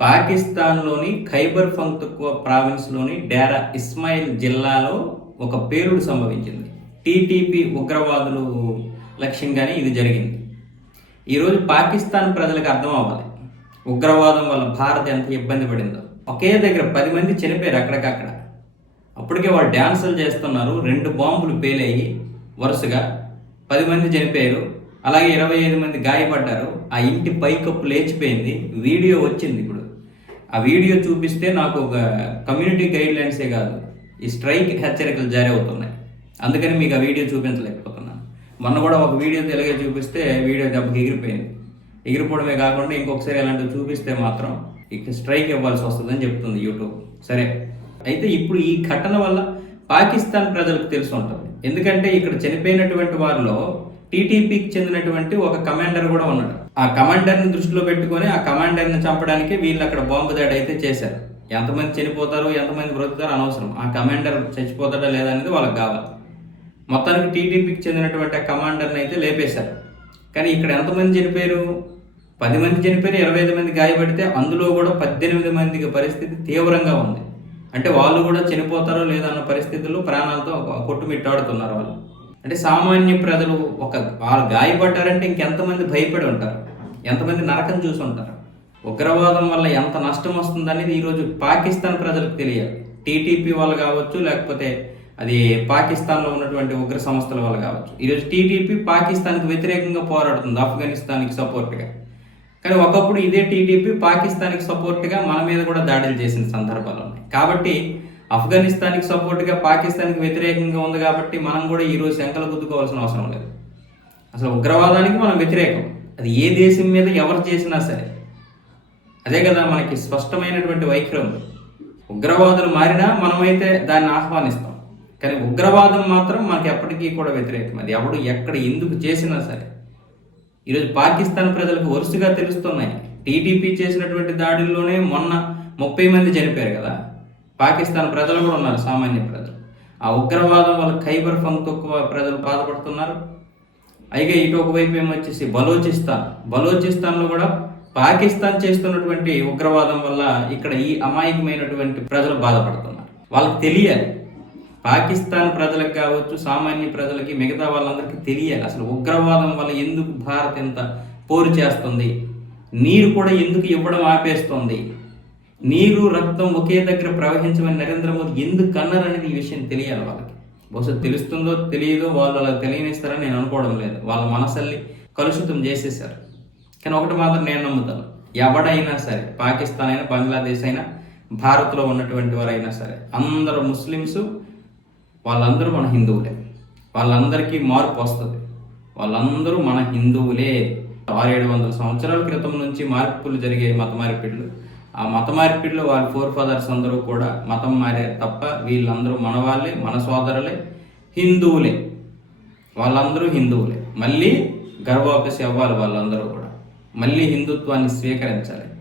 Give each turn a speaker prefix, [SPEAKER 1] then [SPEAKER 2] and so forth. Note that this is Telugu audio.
[SPEAKER 1] పాకిస్తాన్లోని ఖైబర్ పంక్తుక్వా ప్రావిన్స్లోని డేరా ఇస్మాయిల్ జిల్లాలో ఒక పేలుడు సంభవించింది. టీటీపీ ఉగ్రవాదులు లక్ష్యంగానే ఇది జరిగింది. ఈరోజు పాకిస్తాన్ ప్రజలకు అర్థం అవ్వాలి. ఉగ్రవాదం వల్ల భారత్ ఎంత ఇబ్బంది పడిందో. ఒకే దగ్గర పది మంది చనిపోయారు అక్కడికక్కడ. అప్పటికే వాళ్ళు డ్యాన్సులు చేస్తున్నారు. రెండు బాంబులు పేలాయి వరుసగా పది మంది చనిపోయారు. అలాగే ఇరవై ఐదు మంది గాయపడ్డారు. ఆ ఇంటి పైకప్పు లేచిపోయింది. వీడియో వచ్చింది ఇప్పుడు. ఆ వీడియో చూపిస్తే నాకు ఒక కమ్యూనిటీ గైడ్ లైన్సే కాదు. ఈ స్ట్రైక్ హెచ్చరికలు జారీ అవుతున్నాయి అందుకని మీకు ఆ వీడియో చూపించలేకపోతున్నాను. మొన్న కూడా ఒక వీడియో తెలుగే చూపిస్తే వీడియో దెబ్బకి ఎగిరిపోయింది. ఎగిరిపోవడమే కాకుండా ఇంకొకసారి అలాంటివి చూపిస్తే మాత్రం ఇక స్ట్రైక్ ఇవ్వాల్సి వస్తుందని చెప్తుంది యూట్యూబ్. సరే. అయితే ఇప్పుడు ఈ ఘటన వల్ల పాకిస్తాన్ ప్రజలకు తెలిసి ఉంటుంది ఎందుకంటే ఇక్కడ చనిపోయినటువంటి వారిలో టీటీపీకి చెందినటువంటి ఒక కమాండర్ కూడా ఉన్నాడు. ఆ కమాండర్ని దృష్టిలో పెట్టుకొని ఆ కమాండర్ని చంపడానికి వీళ్ళు అక్కడ బాంబు దాడి అయితే చేశారు. ఎంతమంది చనిపోతారు ఎంతమంది బ్రతుకుతారు అనవసరం. ఆ కమాండర్ చచ్చిపోతాడా లేదా అనేది వాళ్ళకి కావాలి. మొత్తానికి టీటీపీకి చెందినటువంటి ఆ కమాండర్ని అయితే లేపేశారు. కానీ ఇక్కడ ఎంతమంది చనిపోయారు? పది మంది చనిపోయారు ఇరవై ఐదు మంది గాయపడితే అందులో కూడా పద్దెనిమిది మందికి పరిస్థితి తీవ్రంగా ఉంది. అంటే వాళ్ళు కూడా చనిపోతారో లేదన్న అన్న పరిస్థితుల్లో ప్రాణాలతో కొట్టుమిట్టాడుతున్నారు వాళ్ళు. అంటే సామాన్య ప్రజలు ఒక వాళ్ళు గాయపడ్డారంటే ఇంకెంతమంది భయపడి ఉంటారు. ఎంతమంది నరకం చూసి ఉంటారు. ఉగ్రవాదం వల్ల ఎంత నష్టం వస్తుందనేది ఈరోజు పాకిస్తాన్ ప్రజలకు తెలియాలి. టీటీపీ వాళ్ళు కావచ్చు లేకపోతే అది పాకిస్తాన్లో ఉన్నటువంటి ఉగ్ర సంస్థల వల్ల కావచ్చు. ఈరోజు టీటీపీ పాకిస్తాన్కి వ్యతిరేకంగా పోరాడుతుంది ఆఫ్ఘనిస్తాన్కి సపోర్ట్గా. కానీ ఒకప్పుడు ఇదే టీడీపీ పాకిస్తాన్కి సపోర్ట్గా మన మీద కూడా దాడులు చేసిన సందర్భాలు ఉన్నాయి. కాబట్టి ఆఫ్ఘనిస్తాన్కి సపోర్ట్గా పాకిస్తాన్కి వ్యతిరేకంగా ఉంది కాబట్టి మనం కూడా ఈరోజు శంకలు గుద్దుకోవాల్సిన అవసరం లేదు. అసలు ఉగ్రవాదానికి మనం వ్యతిరేకం. అది ఏ దేశం మీద ఎవరు చేసినా సరే. అదే కదా మనకి స్పష్టమైనటువంటి వైఖరి ఉంది. ఉగ్రవాదులు మారినా మనమైతే దాన్ని ఆహ్వానిస్తాం. కానీ ఉగ్రవాదం మాత్రం మనకి ఎప్పటికీ కూడా వ్యతిరేకం. అది ఎవడు ఎక్కడ ఎందుకు చేసినా సరే. ఈరోజు పాకిస్తాన్ ప్రజలకు వరుసగా తెలుస్తున్నాయి. టీడీపీ చేసినటువంటి దాడుల్లోనే మొన్న ముప్పై మంది చనిపోయారు కదా. పాకిస్తాన్ ప్రజలు కూడా ఉన్నారు సామాన్య ప్రజలు. ఆ ఉగ్రవాదం వల్ల ఖైబర్ తక్కువ ప్రజలు బాధపడుతున్నారు. అయితే ఇటు ఒకవైపు ఏమొచ్చేసి బలోచిస్తాన్. బలోచిస్తాన్లో కూడా పాకిస్తాన్ చేస్తున్నటువంటి ఉగ్రవాదం వల్ల ఇక్కడ ఈ అమాయకమైనటువంటి ప్రజలు బాధపడుతున్నారు. వాళ్ళకి తెలియాలి. పాకిస్తాన్ ప్రజలకు కావచ్చు సామాన్య ప్రజలకి మిగతా వాళ్ళందరికీ తెలియాలి. అసలు ఉగ్రవాదం వల్ల ఎందుకు భారత్ ఎంత పోరు చేస్తుంది? నీరు కూడా ఎందుకు ఇవ్వడం ఆపేస్తుంది? నీరు రక్తం ఒకే దగ్గర ప్రవహించమని నరేంద్ర మోదీ ఎందుకు అన్నారు అనేది ఈ విషయం తెలియాలి వాళ్ళకి. బహుశా తెలుస్తుందో తెలియదో వాళ్ళు అలా తెలియనిస్తారని నేను అనుకోవడం లేదు. వాళ్ళ మనసల్ని కలుషితం చేసేసారు కానీ ఒకటి మాత్రం నేను నమ్ముతాను. ఎవడైనా సరే పాకిస్తాన్ అయినా బంగ్లాదేశ్ అయినా భారత్లో ఉన్నటువంటి వారైనా సరే అందరూ ముస్లిమ్స్ వాళ్ళందరూ మన హిందువులే. వాళ్ళందరికీ మార్పు వస్తుంది. వాళ్ళందరూ మన హిందువులే. ఆరేడు ఏడు వందల సంవత్సరాల క్రితం నుంచి మార్పులు జరిగే మత మార్పిళ్ళు ఆ మత మార్పిడిలో వాళ్ళ ఫోర్ ఫాదర్స్ అందరూ కూడా మతం మారారు తప్ప వీళ్ళందరూ మన వాళ్ళే మన సోదరులే హిందువులే. వాళ్ళందరూ హిందువులే. మళ్ళీ గర్భాపసి అవ్వాలి వాళ్ళందరూ కూడా. మళ్ళీ హిందుత్వాన్ని స్వీకరించాలి.